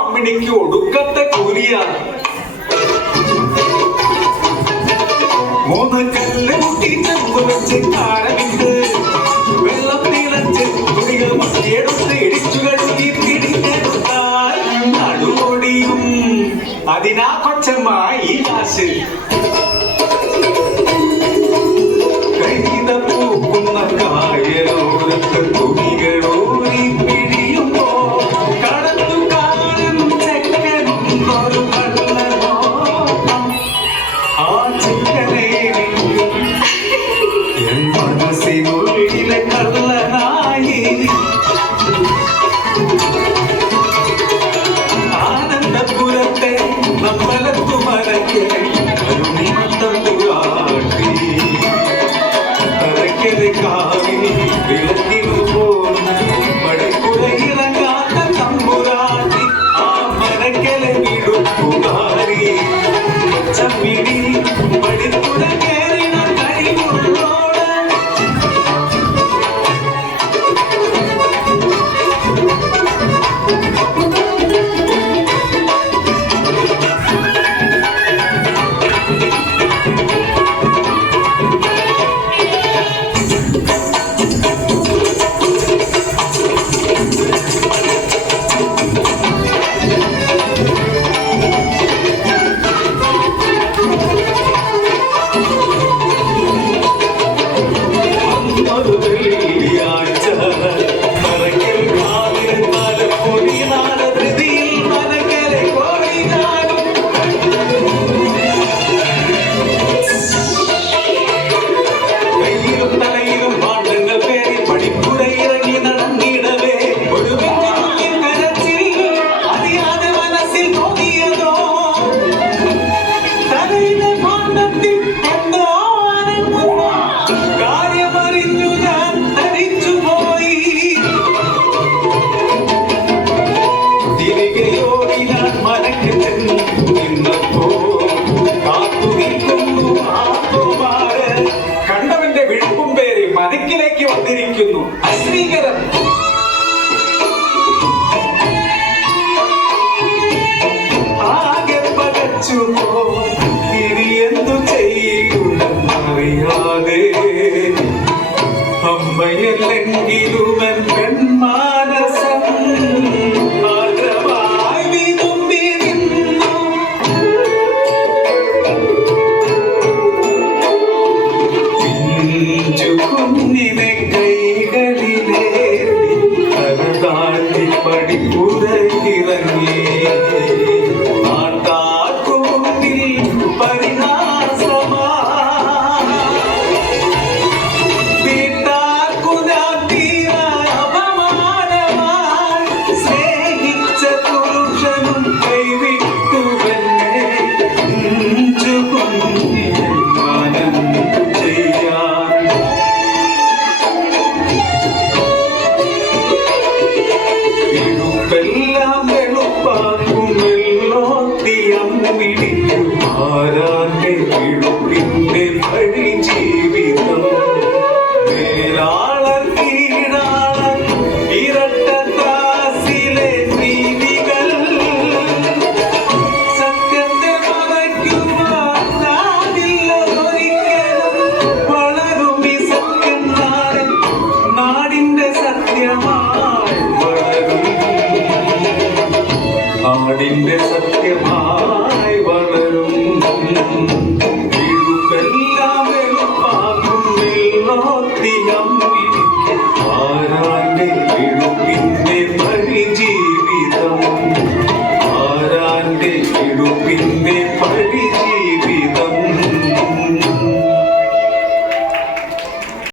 അമ്മിണിക്ക് ഒടുക്കത്തെ കൂലിയാണ്. 3 കല്ല് കുട്ടി ചെമ്പ് വെച്ച് കാരമിട്ട് വെള്ളം തിളച്ച് തുണികൾ മത്തിയെടുത്ത് ഇടിച്ചു കഴുകി പിടിഞ്ഞെടുത്താൽ നടുവൊടിയും. അതിനാ കൊച്ചമായി ഈ കാശ്. കൈത പൂക്കുന്ന കായലോരത്ത് തുണികളോരി പിടിയുമ്പോ കടത്തുകാരൻ ചെക്കനൊരു കള്ളനോ. ആ ചെക്കനെ എൻ മനസ്സിനുള്ളിലെ കള്ളനായി. ആനന്ദപുരത്തെ നമ്മളത്തു മരക്കെ കരുണിമത്തം പുരാട്ടി തറയ്ക്കത് കാവിനി വിളക്കിനു പോന്ന മടക്കുറയിറങ്ങാത്ത തമ്പുരാട്ടി. ആ മരക്കലെ വിടുക്കുകാരി ചമ്മിടി പടിപ്പുര കേറിന കഴിവുള്ളോട്. കണ്ടവന്റെ വിഴുപ്പും പേര് മതിക്കിലേക്ക് വന്നിരിക്കുന്നു അശ്രീകരം. ആകെ പകച്ചു ഇനി എന്തു ചെയ്യുമെന്നറിയാതെ അമ്മയല്ലെങ്കിലും എൻ പെൺമാനസം കുഞ്ഞിനെ കൈകളിലേ താഴ്ത്തി പടിപ്പുറയിറങ്ങി. നാട്ടാർക്കു മുന്നിൽ പരിഹാസമാ വീട്ടാർക്കു ഞാൻ തീര അപമാനമായി. സ്നേഹിച്ച പുരുഷനും കൈവിട്ടുവെന്നെ കുഞ്ഞിനെ മാനം ചെയ്യാൻ. എല്ലാം വെളുപ്പാക്കും വെള്ളോത്തിയം പിടിക്കും ആരാ